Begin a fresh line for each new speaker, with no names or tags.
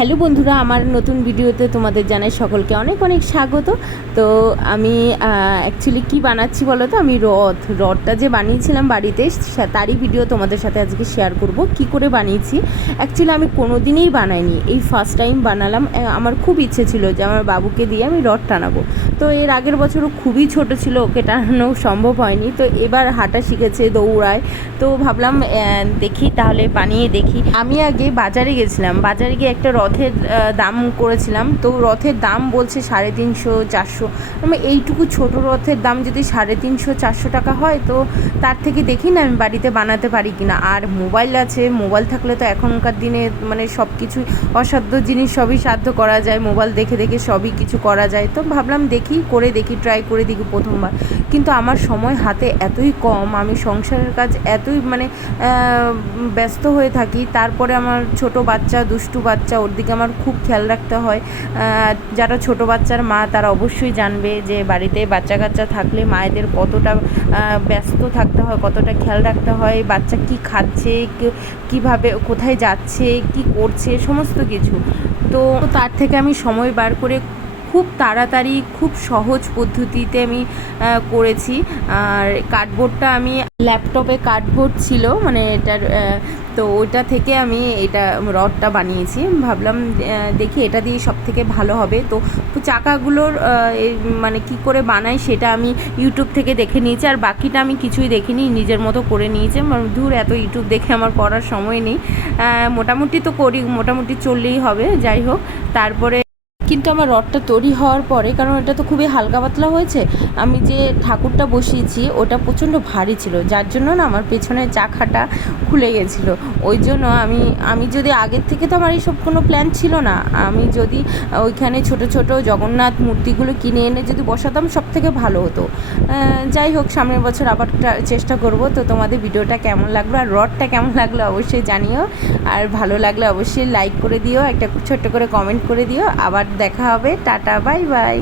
Hello বন্ধুরা, আমার নতুন ভিডিওতে তোমাদের জানাই সকলকে অনেক অনেক স্বাগত। তো আমি অ্যাকচুয়ালি কি বানাচ্ছি বলো তো? আমি রথ, রথটা যে বানিয়েছিলাম বাড়িতে তারই ভিডিও তোমাদের সাথে আজকে শেয়ার করব। কি করে বানিয়েছি? অ্যাকচুয়ালি আমি কোনো দিনই বানাইনি। এই ফার্স্ট টাইম বানালাম। আমার খুব ইচ্ছে ছিল যে আমার বাবুকে দিয়ে আমি রথ টানাবো। তো এর আগের বছরও খুবই ছোট ছিল ওকে টানানো সম্ভব হয়নি। তো এবার হাঁটা শিখেছে দৌড়ায়। তো ভাবলাম দেখি তাহলে বানিয়ে দেখি। আমি আগে বাজারে গেছিলাম। বাজারে গিয়ে একটা রথের দাম করেছিলাম। তো রথের দাম বলছে সাড়ে তিনশো, চারশো। এইটুকু ছোট রথের দাম যদি সাড়ে তিনশো, চারশো টাকা হয়, তো তার থেকে দেখি না আমি বাড়িতে বানাতে পারি কিনা। আর মোবাইল আছে। মোবাইল থাকলে তো এখনকার দিনে মানে সব কিছুই অসাধ্য জিনিস, সবই সাধ্য করা যায়। মোবাইল দেখে দেখে সবই কিছু করা যায়। তো ভাবলাম দেখি করে দেখি ট্রাই করে দেখি প্রথমবার। কিন্তু আমার সময় হাতে এতই কম, আমি সংসারের কাজ এতই মানে ব্যস্ত হয়ে থাকি, তারপরে আমার ছোট বাচ্চা, দুষ্টু বাচ্চা, ওর দিকে আমার খুব খেয়াল রাখতে হয়। যারা ছোট বাচ্চার মা, তারা অবশ্যই জানবে যে বাড়িতে বাচ্চা কাচ্চা থাকলে মায়েদের কতটা ব্যস্ত থাকতে হয়, কতটা খেয়াল রাখতে হয়, বাচ্চা কি খাচ্ছে কীভাবে, কোথায় যাচ্ছে, কি করছে, সমস্ত কিছু। তো তার থেকে আমি সময় বার করে খুব তাড়াতাড়ি, খুব সহজ পদ্ধতিতে আমি করেছি। আর কার্ডবোর্ডটা আমি ল্যাপটপে কার্ডবোর্ড ছিল মানে এটার তো ওইটা থেকে আমি এটা রডটা বানিয়েছি। ভাবলাম দেখি এটা দিয়ে সব থেকে ভালো হবে। তো চাকাগুলোর মানে কি করে বানাই সেটা আমি ইউটিউব থেকে দেখে নিয়েছি। আর বাকিটা আমি কিছুই দেখিনি, নিজের মতো করে নিয়েছি। আমার দূর এত ইউটিউব দেখে আমার করার সময় নেই। মোটামুটি তো করি, মোটামুটি চললেই হবে, যাই হোক। তারপরে কিন্তু আমার রডটা তৈরি হওয়ার পরে, কারণ এটা তো খুবই হালকা পাতলা হয়েছে, আমি যে ঠাকুরটা বসিয়েছি, ওটা প্রচণ্ড ভারী ছিল, যার জন্য না আমার পেছনের চাখাটা খুলে গেছিল। ওই জন্য আমি আমি যদি আগের থেকে তো আমার এইসব কোনো প্ল্যান ছিল না, আমি যদি ওইখানে ছোট ছোট জগন্নাথ মূর্তিগুলো কিনে এনে যদি বসাতাম সব থেকে ভালো হতো। যাই হোক, সামনের বছর আবার চেষ্টা করব, তো তোমাদের ভিডিওটা কেমন লাগল আর রডটা কেমন লাগল অবশ্যই জানিও, আর ভালো লাগলে অবশ্যই লাইক করে দিও, একটা ছোট্ট করে কমেন্ট করে দিও, আবার দেখা হবে টাটা বাই বাই।